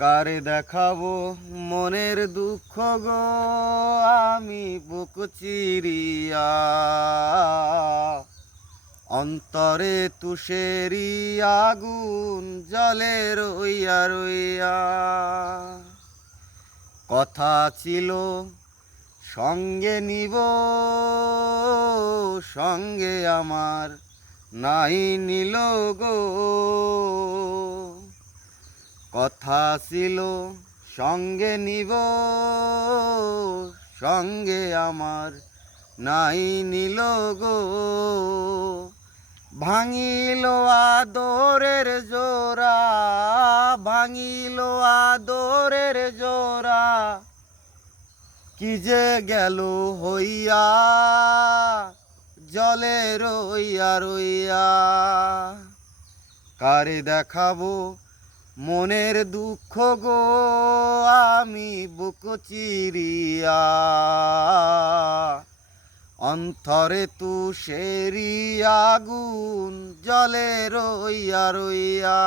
কারে দেখাবো মনের দুঃখ গো, আমি বুক চিরিয়া। অন্তরে তুষেরি আগুন জ্বলে রইয়া রইয়া। কথা ছিল সঙ্গে নিব, সঙ্গে আমার নাই নিল গো। কথা ছিল সঙ্গে নিব, সঙ্গে আমার নাই নিল গো। ভাঙিল আদরের জোড়া, ভাঙিল আদরের জোড়া, কি যে গেল হইয়া, জলে রইয়া রইয়া। কারে দেখাবো মনের দুঃখ গো, আমি বুক চিরিয়া। অন্তরে তুষেরি আগুন জ্বলে রইয়া রইয়া।